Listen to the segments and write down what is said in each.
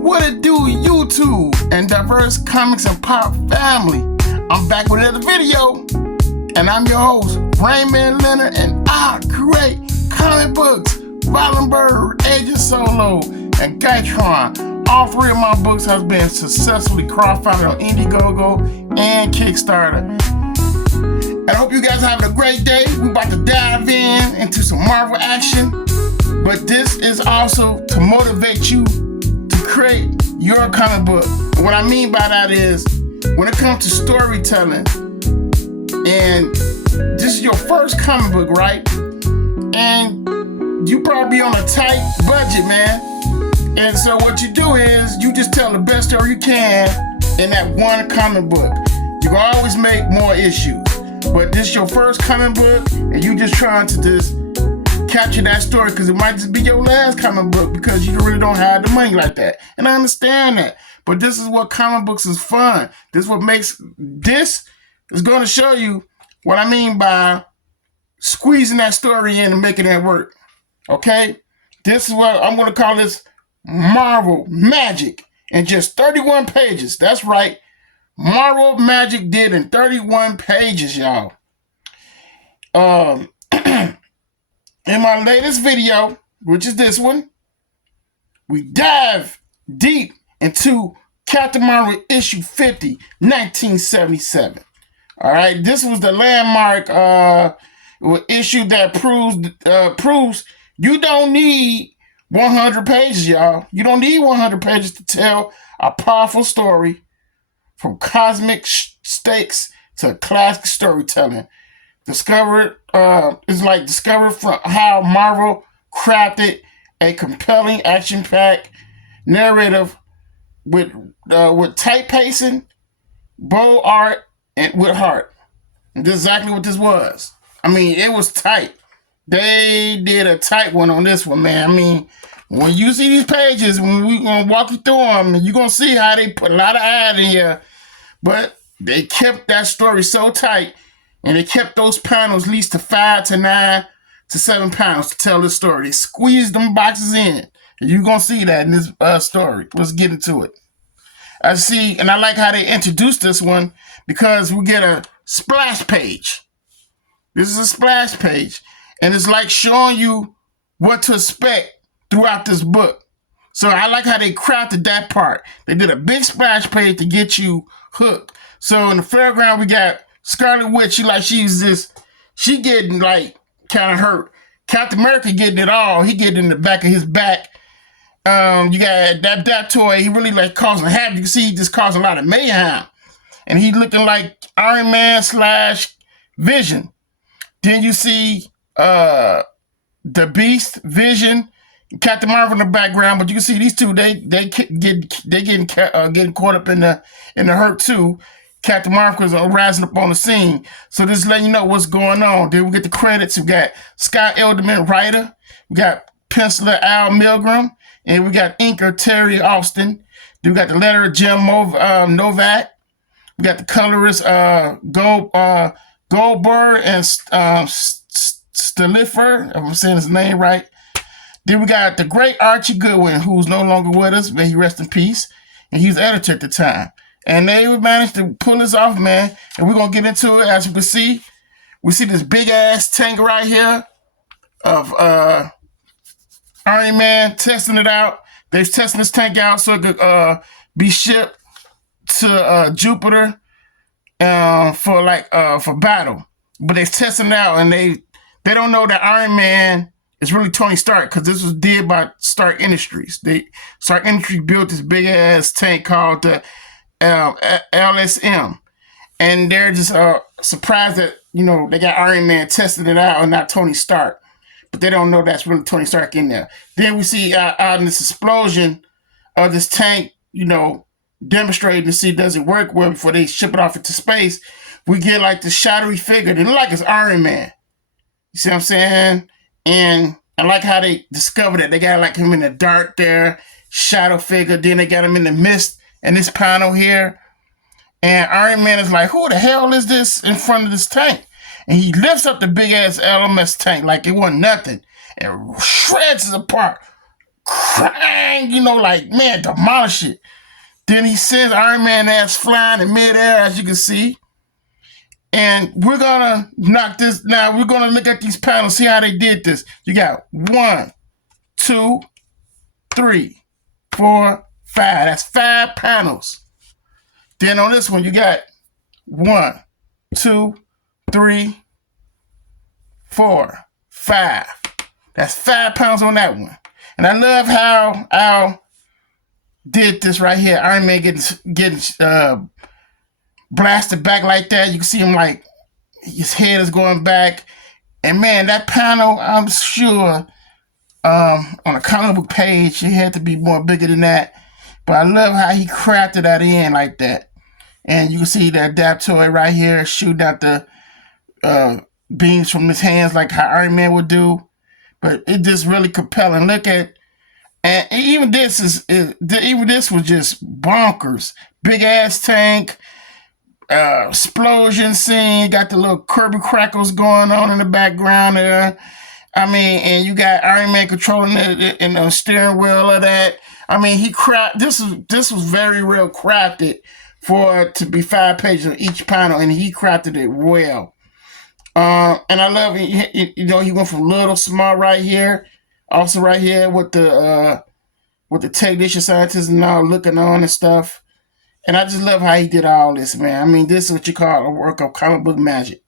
What it do, YouTube and diverse comics and pop family? I'm back with another video, and I'm your host, Raymond Leonard, and I create comic books, Bird, Agent Solo, and Gatron. All three of my books have been successfully crowdfunded on Indiegogo and Kickstarter. And I hope you guys are having a great day. We're about to dive into some Marvel action, but this is also to motivate you to create your comic book. And what I mean by that is, when it comes to storytelling, and this is your first comic book, right? And you probably on a tight budget, man. And so what you do is you just tell the best story you can in that one comic book. You can always make more issues, but this is your first comic book, and you just trying to just capture that story because it might just be your last comic book because you really don't have the money like that. And I understand that, but this is what comic books is fun. This is what makes this is going to show you what I mean by squeezing that story in and making it work. Okay, this is what I'm going to call this Marvel Magic in just 31 pages. That's right, Marvel Magic did in 31 pages, y'all. In my latest video, which is this one, we dive deep into Captain Marvel issue 50, 1977. All right, this was the landmark issue that proves you don't need 100 pages, y'all. You don't need 100 pages to tell a powerful story, from cosmic stakes to classic storytelling. Discovered from how Marvel crafted a compelling, action-packed narrative with tight pacing, bold art, and with heart. And this is exactly what this was. I mean, it was tight. They did a tight one on this one, man. I mean, when you see these pages, when we're going to walk you through them, you're going to see how they put a lot of ad in here. But they kept that story so tight, and they kept those panels at least to 5 to 9 to 7 panels to tell the story. They squeezed them boxes in. And you're going to see that in this story. Let's get into it. I see, and I like how they introduced this one because we get a splash page. This is a splash page. And it's like showing you what to expect throughout this book. So I like how they crafted that part. They did a big splash page to get you hooked. So in the fairground, we got Scarlet Witch. She getting like kind of hurt. Captain America getting it all. He getting in the back of his back. You got that toy. He really like causing havoc. You can see he just caused a lot of mayhem. And he looking like Iron Man / Vision. Then you see the Beast, Vision, Captain Marvel in the background, but you can see these two. They getting caught up in the hurt too. Captain Marvel is rising up on the scene, so this is letting you know what's going on. Then we get the credits. We got Scott Elderman, writer. We got penciler Al Milgrom, and we got inker Terry Austin. Then we got the letterer Jim Novak. We got the colorist Goldberg and Stiliffer, if I'm saying his name right. Then we got the great Archie Goodwin, who's no longer with us. May he rest in peace. And he was editor at the time. And they managed to pull this off, man. And we're going to get into it. As you can see, we see this big-ass tank right here of Iron Man testing it out. They're testing this tank out so it could be shipped to Jupiter for battle. But they're testing it out, and they don't know that Iron Man is really Tony Stark, because this was did by Stark Industries. Stark Industries built this big ass tank called the LSM, and they're just surprised that they got Iron Man testing it out and not Tony Stark, but they don't know that's really Tony Stark in there. Then we see out in this explosion of this tank, demonstrating to see does it work well before they ship it off into space. We get like the shadowy figure. They look like it's Iron Man. You see what I'm saying? And I like how they discovered it. They got like him in the dark there, shadow figure. Then they got him in the mist in this panel here. And Iron Man is like, who the hell is this in front of this tank? And he lifts up the big ass LMS tank like it wasn't nothing and shreds it apart. crying, you know, like, man, demolish it. Then he sends Iron Man ass flying in midair, as you can see. And we're gonna knock this now. We're gonna look at these panels, see how they did this. You got 1, 2, 3, 4, 5. That's 5 panels. Then on this one, you got 1, 2, 3, 4, 5. That's 5 panels on that one. And I love how Al did this right here. Iron Man getting blasted back like that. You can see him like his head is going back. And man, that panel, I'm sure on a comic book page, it had to be more bigger than that. But I love how he crafted that in like that. And you can see the Adaptoid right here shooting out the beams from his hands like how Iron Man would do. But it just really compelling. Look at, and even this was just bonkers. Big ass tank, explosion scene. Got the little Kirby crackles going on in the background there. I mean, and you got Iron Man controlling the steering wheel of that. I mean, this was very real crafted for it to be 5 pages on each panel, and he crafted it well. And I love it. You know, he went from little small right here, also right here with the technician scientists and all looking on and stuff. And I just love how he did all this, man. I mean, this is what you call a work of comic book magic.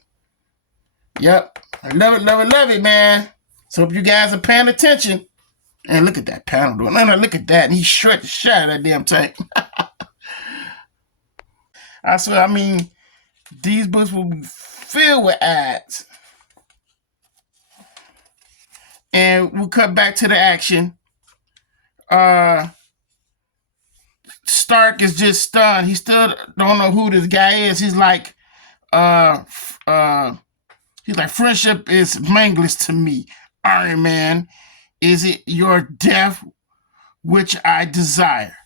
Yep, I love it, love it, love it, man. So if you guys are paying attention, and look at that panel doing. No, look at that. And he shredded the shit out of that damn tank. I swear, I mean, these books will be filled with ads. And we'll cut back to the action. Stark is just stunned. He still don't know who this guy is. He's like, friendship is meaningless to me, Iron Man. Is it your death which I desire?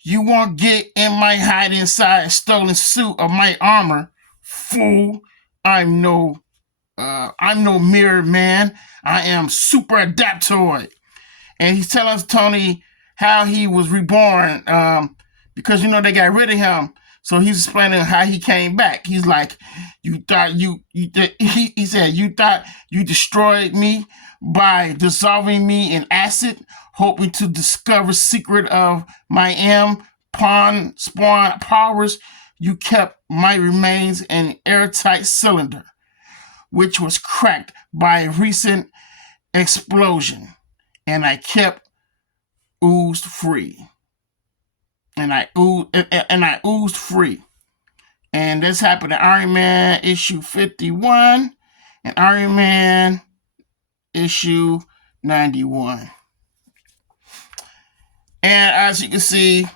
You won't get in my hide inside a stolen suit of my armor, fool. I'm no mirror man. I am Super Adaptoid. And he's telling Tony how he was reborn, because you know they got rid of him. So he's explaining how he came back. He's like, he said, you thought you destroyed me by dissolving me in acid, hoping to discover secret of my spawn powers. You kept my remains in an airtight cylinder, which was cracked by a recent explosion, and I kept oozed free. And I oozed free. And this happened in Iron Man issue 51 and Iron Man issue 91. And as you can see,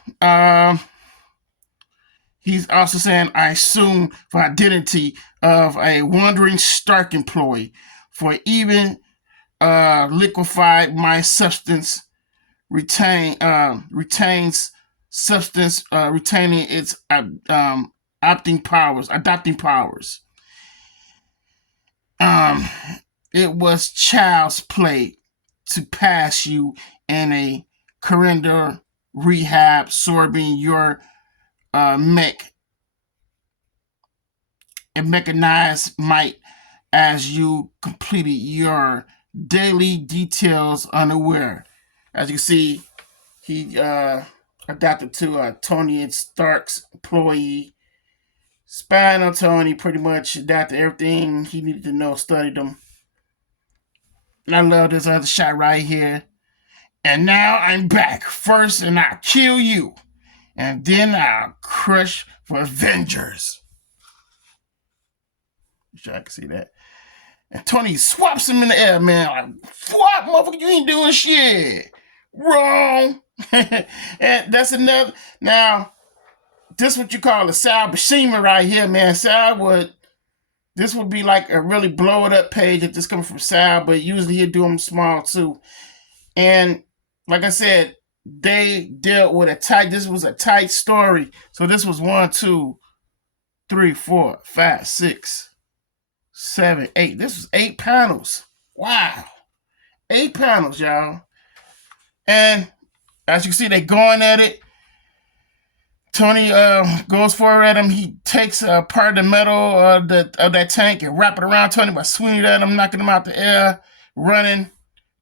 he's also saying, I assume for identity of a wandering Stark employee, for even liquefied my substance retaining its adapting powers. It was child's play to pass you in a corridor rehab, absorbing your mechanized might as you completed your daily details unaware. As you see, he adapted to Tony and Stark's employee, spying on Tony, pretty much adapted everything he needed to know, studied him. And I love this other shot right here. And now I'm back. First, and I'll kill you. And then I'll crush for Avengers. I'm sure I can see that. And Tony swaps him in the air, man. Like, what, motherfucker? You ain't doing shit. Wrong. And that's another. Now, this is what you call a Sal Buscema right here, man. This would be like a really blow it up page if this coming from Sal, but usually he'll do them small too. And like I said, they dealt with this was a tight story. So this was 1, 2, 3, 4, 5, 6, 7, 8. This was 8 panels. Wow. 8 panels, y'all. And as you can see, they going at it. Tony goes forward at him. He takes part of the metal of that tank and wrap it around Tony by swinging at him, knocking him out the air, running,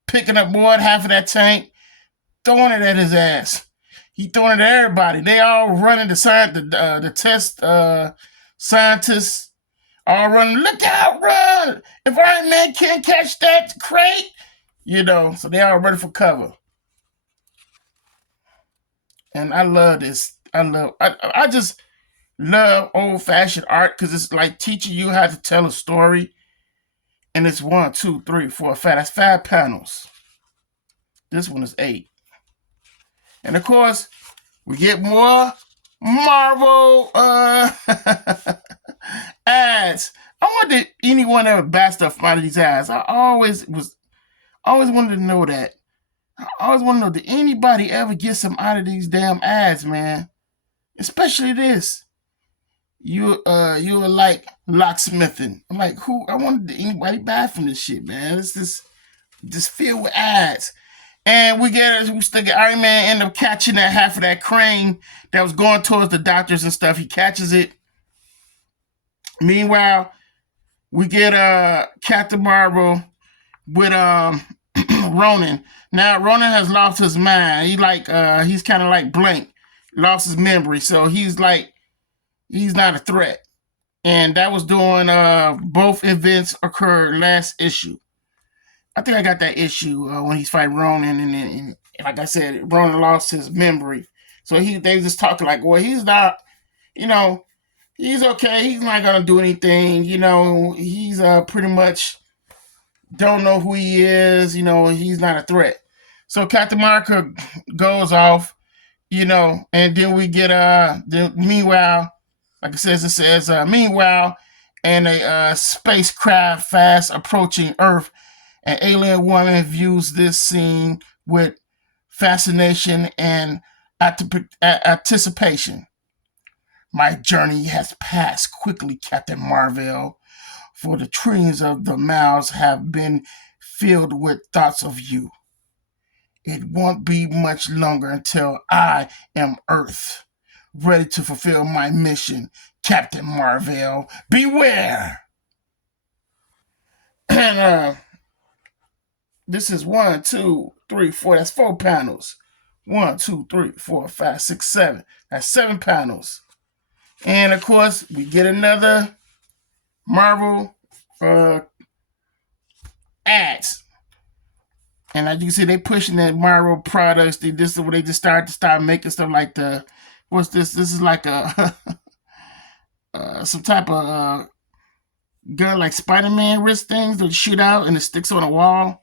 picking up more than half of that tank, throwing it at his ass. He throwing it at everybody. They all running. The test scientists all running. Look out, run! If Iron Man can't catch that crate, so they all ready for cover. And I love this. I just love old fashioned art because it's like teaching you how to tell a story. And it's 1, 2, 3, 4, 5. That's 5 panels. This one is 8. And of course, we get more Marvel ads. I wonder if anyone ever buy stuff out of these ads. I always wanted to know that. I always want to know, did anybody ever get some out of these damn ads, man? Especially this. You were like locksmithing. I'm like, who? I wonder did anybody buy from this shit, man? It's just filled with ads. And we still get Iron Man end up catching that half of that crane that was going towards the doctors and stuff. He catches it. Meanwhile, we get Captain Marvel with Ronan. Now Ronan has lost his mind. He's kind of like blank, lost his memory. So he's not a threat. And that was during both events occurred last issue. I think I got that issue when he's fighting Ronan, and like I said, Ronan lost his memory. So they just talking like, well, he's not, he's okay. He's not gonna do anything. He's pretty much don't know who he is. He's not a threat. So Captain America goes off, and then we get meanwhile, like it says, meanwhile, and a spacecraft fast approaching Earth. An alien woman views this scene with fascination and anticipation. My journey has passed quickly, Captain Marvel, for the trillions of the miles have been filled with thoughts of you. It won't be much longer until I am Earth, ready to fulfill my mission. Captain Marvel, beware! And this is 1, 2, 3, 4. That's 4 panels. 1, 2, 3, 4, 5, 6, 7. That's 7 panels. And of course, we get another Marvel ads. And as you can see, they pushing that Marvel products. This is where they just start making stuff like what's this? This is like a some type of gun like Spider-Man wrist things that shoot out and it sticks on a wall.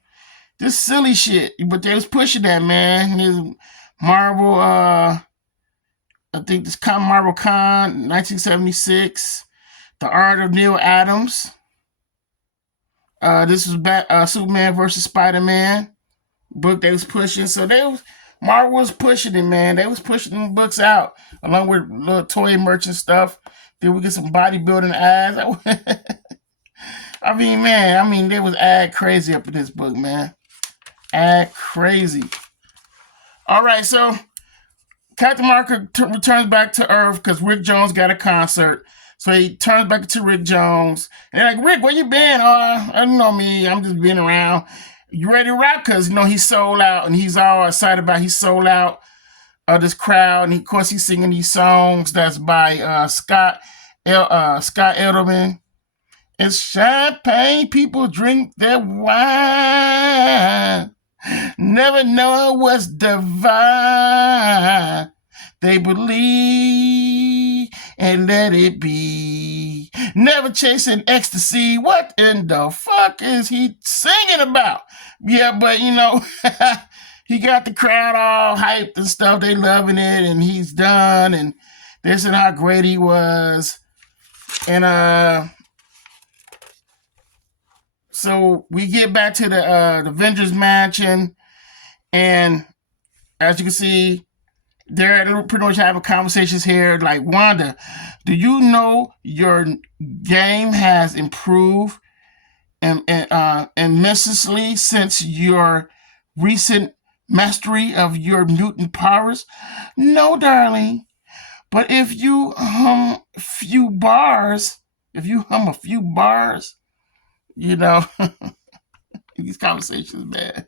This silly shit, but they was pushing that, man. There's Marvel, I think this Marvel Con, 1976. The Art of Neil Adams. This was Superman versus Spider-Man book they was pushing. So Marvel was pushing it, man. They was pushing the books out along with little toy merchant stuff. Then we get some bodybuilding ads. They was ad crazy up in this book, man. Act crazy. All right, so Captain America returns back to Earth because Rick Jones got a concert. So he turns back to Rick Jones. And they're like, Rick, where you been? I don't know me. I'm just being around. You ready to rock? Because, he sold out. And he's all excited about he sold out this crowd. And, of course, he's singing these songs that's by Scott Edelman. It's champagne. People drink their wine. Never know what's divine. They believe and let it be. Never chasing ecstasy. What in the fuck is he singing about? Yeah, but he got the crowd all hyped and stuff. They loving it, and he's done, and this and how great he was. And so we get back to the Avengers Mansion, and as you can see, they're pretty much having conversations here. Like, Wanda, do you know your game has improved immensely since your recent mastery of your mutant powers? No, darling. But if you hum a few bars, you know, these conversations, man.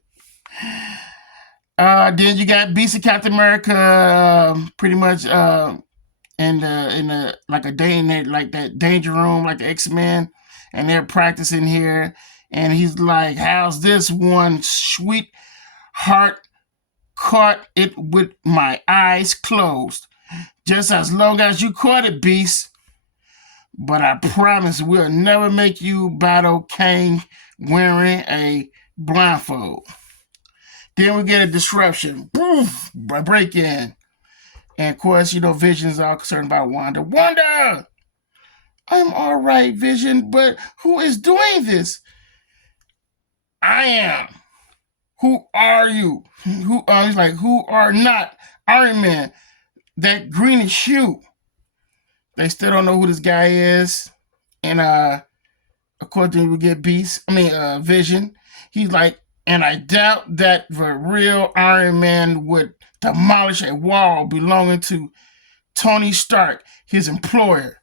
Then you got Beast of Captain America, pretty much in the like a day in that like that danger room, like the X-Men, and they're practicing here, and he's like, "How's this one, sweet heart? Caught it with my eyes closed. Just as long as you caught it, Beast. But I promise we'll never make you battle Kang wearing a blindfold." Then we get a disruption. Poof! Break in. And of course, Vision's all concerned about Wanda. Wanda! I'm all right, Vision, but who is doing this? I am. Who are you? He's like, who are not Iron Man? That greenish hue. They still don't know who this guy is. And of course, then we get Vision. He's like, and I doubt that the real Iron Man would demolish a wall belonging to Tony Stark, his employer.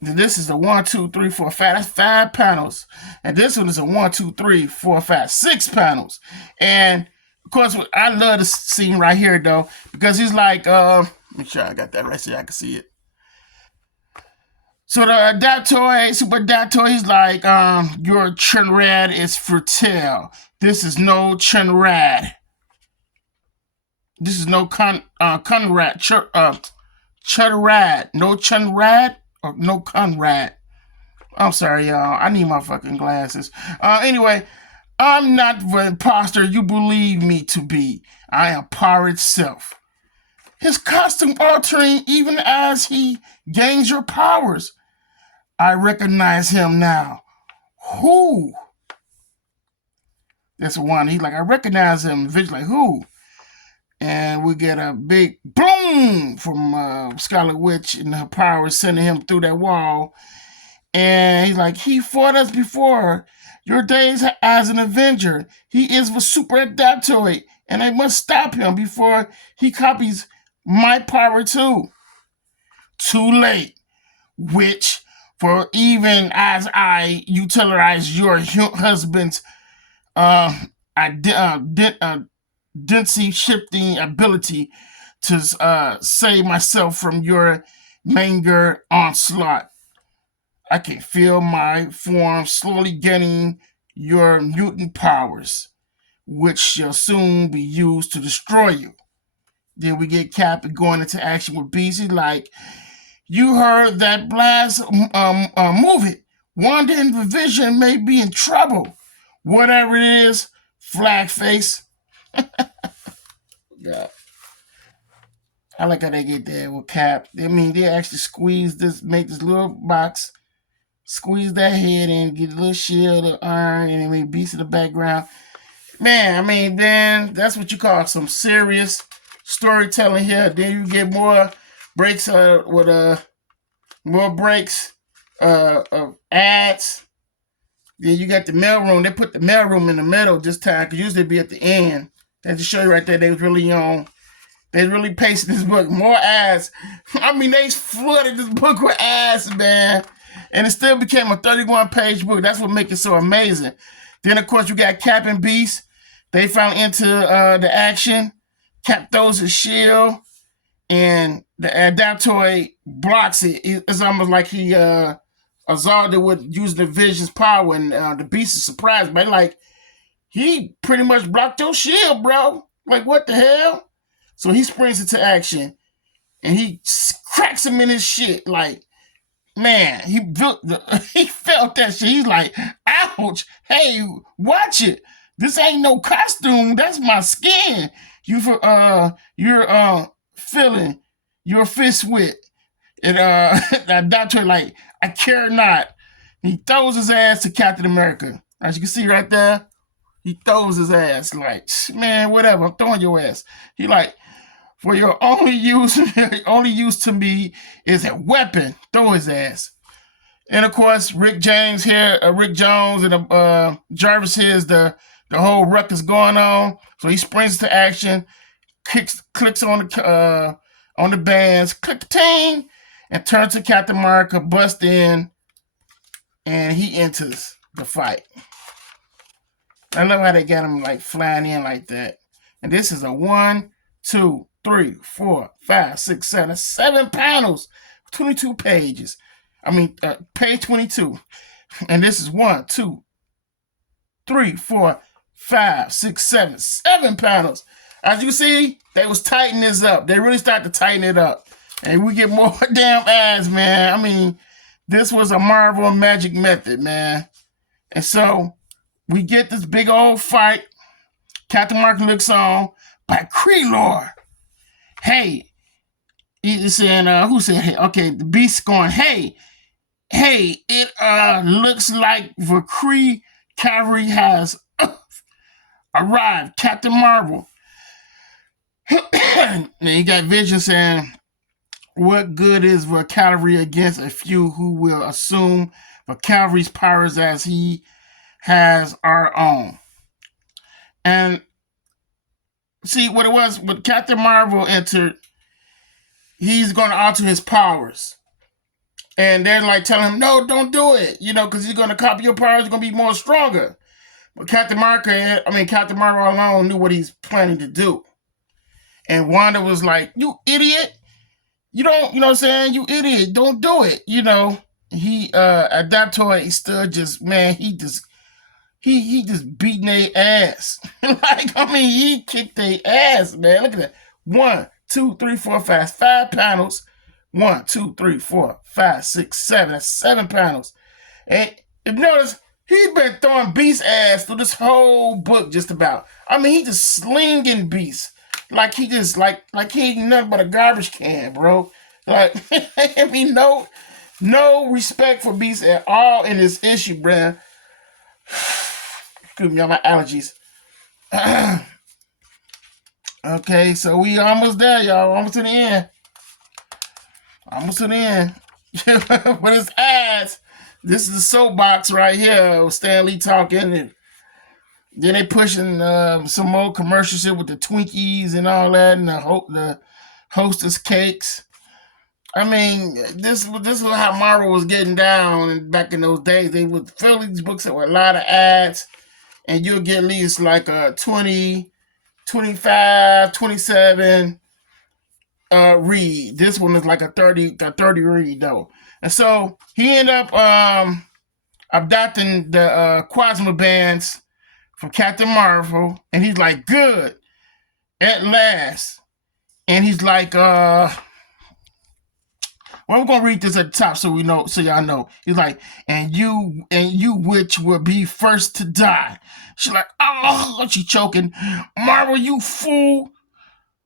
This is a 1, 2, 3, 4, 5. That's 5 panels. And this one is a 1, 2, 3, 4, 5, 6 panels. And of course, I love this scene right here though, because he's like, make sure I got that right so I can see it. So the Super Adaptoid, he's like, your Chunrad is fertile. This is no Chunrad. This is no Chunrad. Chunrad. No Chunrad or no Conrad. I'm sorry, y'all. I need my fucking glasses. Anyway, I'm not the imposter you believe me to be. I am power itself. His costume altering even as he gains your powers. I recognize him now. Who? That's one. He's like, I recognize him. Vision like, who? And we get a big boom from Scarlet Witch and her powers sending him through that wall. And he's like, he fought us before. Your days as an Avenger. He is the Super Adaptoid. And I must stop him before he copies my power too. Too late. Witch. For even as I utilize your husband's density shifting ability to save myself from your manger onslaught, I can feel my form slowly gaining your mutant powers, which shall soon be used to destroy you. Then we get Cap going into action with Beast. Like, you heard that blast, move it. Wanda and the Vision may be in trouble. Whatever it is, flag face. Yeah. I like how they get there with Cap. I mean, they actually make this little box, squeeze that head in, get a little shield of iron, and then Beast in the background. Man, I mean, then that's what you call some serious storytelling here. Then you get more breaks with more breaks of ads. Then you got the mailroom. They put the mailroom in the middle this time, because usually it'd be at the end. That just show you right there, they was really pacing this book. More ads. I mean, they flooded this book with ads, man. And it still became a 31-page book. That's what makes it so amazing. Then, of course, you got Cap and Beast. They finally into the action. Cap throws his shield, and the Adaptoid blocks it. It's almost like he absorbed it with using the Vision's power, and the Beast is surprised. But like, he pretty much blocked your shield, bro. Like, what the hell? So he springs into action, and he cracks him in his shit. Like, man, he felt that shit. He's like, ouch. Hey, watch it. This ain't no costume. That's my skin. You're feeling your fist with. And that doctor like, I care not. He throws his ass to Captain America. As you can see right there, he throws his ass like, man, whatever, I'm throwing your ass. He like, for your only use to me is a weapon. Throw his ass. And of course, Rick Jones and Jarvis here is the the whole ruckus going on. So he springs to action, clicks on the bands, click ting, and turns to Captain America, busts in, and he enters the fight. I love how they got him like flying in like that. And this is a 1, 2, 3, 4, 5, 6, 7, 7 panels, 22 pages. I mean, page 22. And this is 1, 2, 3, 4, 5, 6, 7, 7 panels. As you see, they was tightening this up. They really started to tighten it up. And we get more damn ads, man. I mean, this was a Marvel magic method, man. And so we get this big old fight. Captain America looks on by Kree lore. Hey, he's saying, who said, hey? Okay, the Beast going, hey, it looks like the Kree cavalry has arrived. Captain Marvel. And you got Vision saying, what good is the cavalry against a few who will assume the cavalry's powers as he has our own? And see what it was when Captain Marvel entered, he's going to alter his powers. And they're like telling him, no, don't do it, because he's going to copy your powers, you're going to be more stronger. But Captain Marvel alone knew what he's planning to do. And Wanda was like, you idiot. You don't, you know what I'm saying? You idiot. Don't do it. He, at that point, he stood just, man, he just beating their ass. He kicked their ass, man. Look at that. 1, 2, 3, 4, 5. 5 panels. 1, 2, 3, 4, 5, 6, 7. That's 7 panels. And if you notice, he's been throwing Beast ass through this whole book just about. He just slinging Beast. Like he just, like he ain't nothing but a garbage can, bro. No respect for Beast at all in this issue, bruh. Excuse me, I got my allergies. Okay, so we almost there, y'all. Almost to the end. But it's ads. This is the soapbox right here. Stan Lee talking, and then they pushing some more commercial shit with the Twinkies and all that, and the Hostess cakes. This is how Marvel was getting down back in those days. They would fill these books with a lot of ads, and you'll get at least like a 20, 25, 27 read. This one is like a 30 read though. And so he ended up adopting the Quasma bands from Captain Marvel, and he's like, good, at last. And he's like, well, I'm gonna read this at the top so y'all know. He's like, and you which will be first to die. She's like, oh, she choking. Marvel, you fool.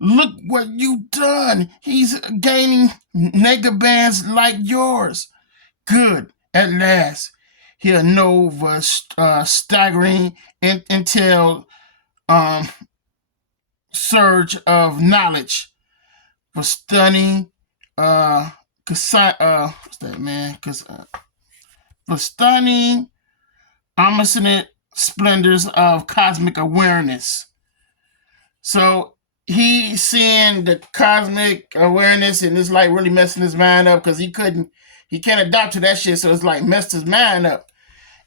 Look what you done. He's gaining nega bands like yours. Good, at last. He'll know the staggering intel surge of knowledge. For stunning what's that, man? The stunning, omniscient splendors of cosmic awareness. So he's seeing the cosmic awareness, and it's like really messing his mind up because he can't adapt to that shit. So it's like messed his mind up.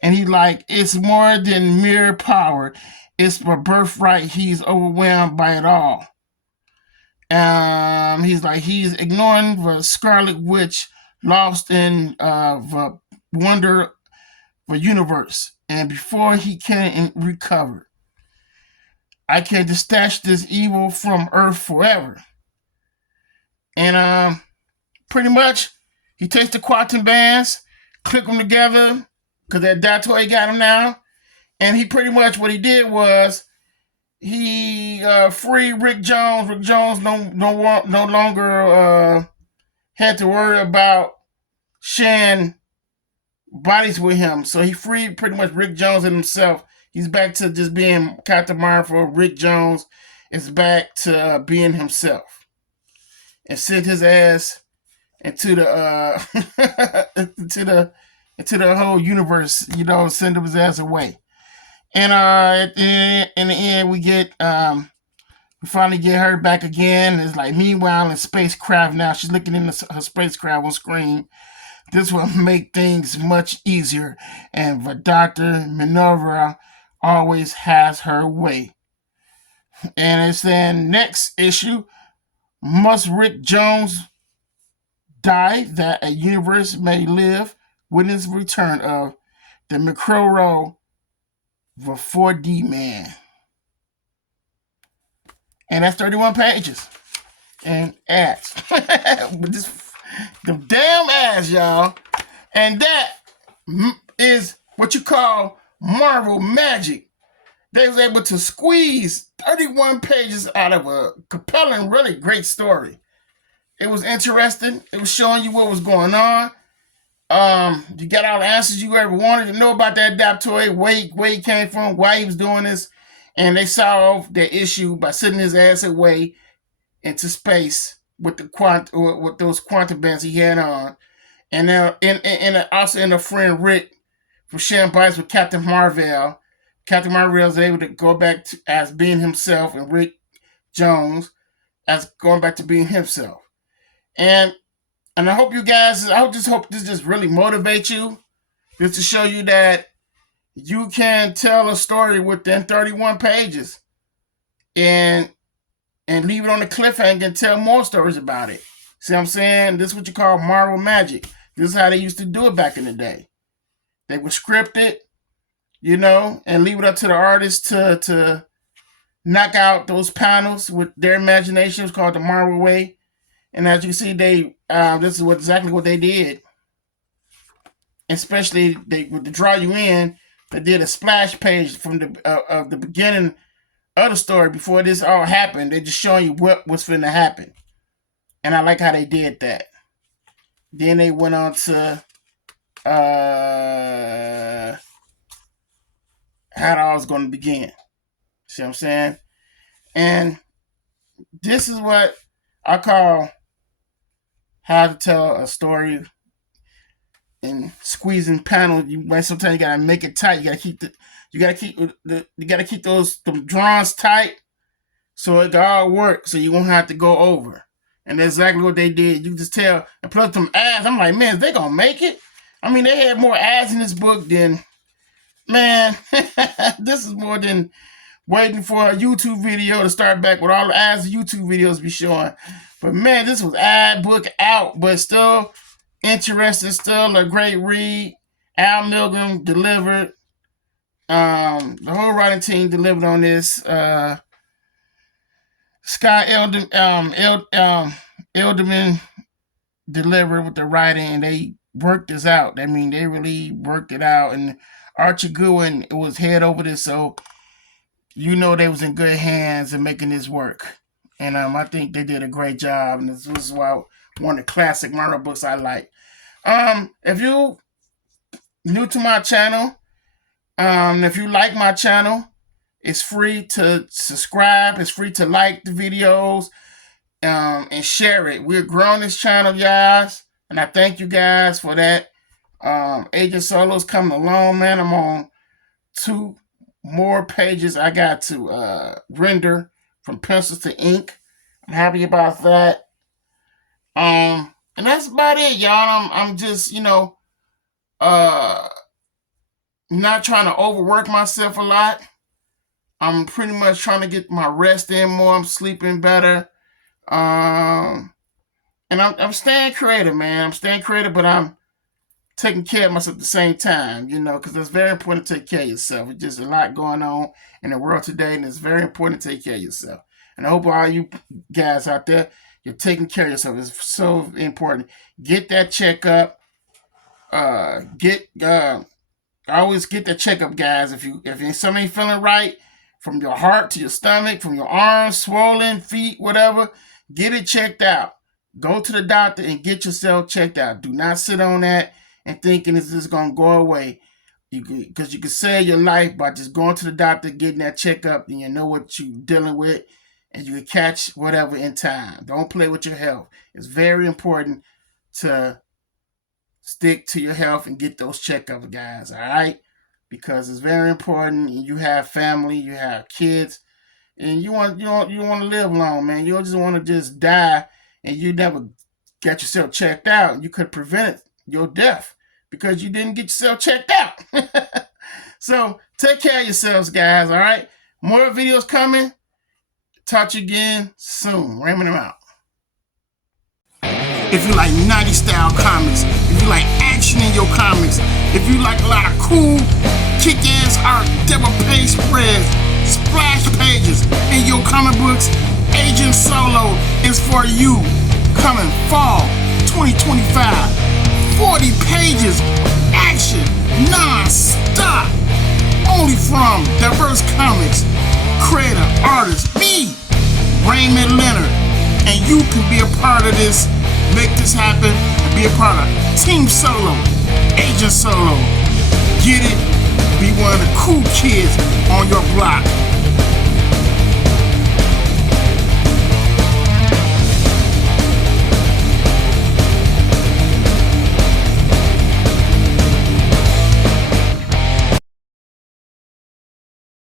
And he's like, it's more than mere power. It's a birthright. He's overwhelmed by it all. He's like, he's ignoring the Scarlet Witch, lost in the wonder of the universe. And before he can recover, I can detach this evil from Earth forever. And pretty much, he takes the quantum bands, click them together, because that's where he got them now. And he pretty much, what he did was, he freed Rick Jones. Rick Jones no longer had to worry about sharing bodies with him. So he freed pretty much Rick Jones and himself. He's back to just being Captain Marvel. Rick Jones is back to being himself, and sent his ass into the into the whole universe. Send his ass away. And in the end, we finally get her back again. It's like, meanwhile, in spacecraft now, she's looking in her spacecraft on screen. This will make things much easier, and the Dr. Minerva always has her way. And it's then next issue, must Rick Jones die that a universe may live? Witness the return of the Micro the 4D Man. And that's 31 pages. And ads. But this, the damn ads, y'all. And that is what you call Marvel magic. They was able to squeeze 31 pages out of a compelling, really great story. It was interesting. It was showing you what was going on. You got all the answers you ever wanted to know about that Adaptoid, where he came from, why he was doing this. And they solved their issue by sending his ass away into space with with those quantum bands he had on. And now, and also in a friend Rick from sharing bites with Captain Marvel. Captain Marvel is able to go back to, as being himself, and Rick Jones as going back to being himself. And I hope you guys, I just hope this just really motivates you, just to show you that you can tell a story within 31 pages and leave it on the cliffhanger and tell more stories about it. See what I'm saying? This is what you call Marvel magic. This is how they used to do it back in the day. They would script it, and leave it up to the artists to knock out those panels with their imagination. It's called the Marvel way. And as you can see, this is exactly what they did. Especially with the draw you in, they did a splash page from the beginning of the story before this all happened. They're just showing you what was finna happen. And I like how they did that. Then they went on to how it all was going to begin. See what I'm saying? And this is what I call how to tell a story in squeezing panels. Sometimes you gotta make it tight. You gotta keep those drawings tight so it can all work. So you won't have to go over. And that's exactly what they did. You can just tell. And plus them ads, I'm like, man, is they gonna make it? I mean, they had more ads in this book than, man. This is more than waiting for a YouTube video to start back with all the ads the YouTube videos be showing. But man, this was ad book out, but still interesting, still a great read. Al Milgrom delivered. The whole writing team delivered on this. Scott Elderman delivered with the writing, and they worked this out. I mean, they really worked it out. And Archie Goodwin was head over this, so they was in good hands in making this work. And I think they did a great job. And this is why one of the classic Marvel books I like. If you new to my channel, if you like my channel, it's free to subscribe. It's free to like the videos and share it. We're growing this channel, guys, and I thank you guys for that. Agent Solo's coming along, man. I'm on 2 more pages I got to render from pencils to ink. I'm happy about that. And that's about it, y'all. I'm just, not trying to overwork myself a lot. I'm pretty much trying to get my rest in more. I'm sleeping better. And I'm staying creative, man. I'm staying creative, but I'm taking care of myself at the same time, because it's very important to take care of yourself. It's just a lot going on in the world today, and it's very important to take care of yourself. And I hope all you guys out there, you're taking care of yourself. It's so important. Get that checkup. Always get that checkup, guys. If something ain't feeling right, from your heart to your stomach, from your arms, swollen, feet, whatever, get it checked out. Go to the doctor and get yourself checked out. Do not sit on that and thinking it's just going to go away. Because you can save your life by just going to the doctor, getting that checkup, and you know what you're dealing with, and you can catch whatever in time. Don't play with your health. It's very important to stick to your health and get those checkups, guys, all right? because it's very important. You have family, you have kids, and you want to live long, man. You don't just want to just die and you never get yourself checked out. You could prevent your death because you didn't get yourself checked out. So take care of yourselves, guys. All right, more videos coming. Talk to you again soon. Raymond, I'm out. If you like 90s style comics, if you like action in your comics, if you like a lot of cool, kick-ass art, double page spreads, splash pages in your comic books, Agent Solo is for you. Coming fall 2025. 40 pages of action non-stop. Only from Diverse Comics. Creator, artist, me, Raymond Leonard. And you can be a part of this. Make this happen and be a part of Team Solo, Agent Solo. Get it? Be one of the cool kids on your block.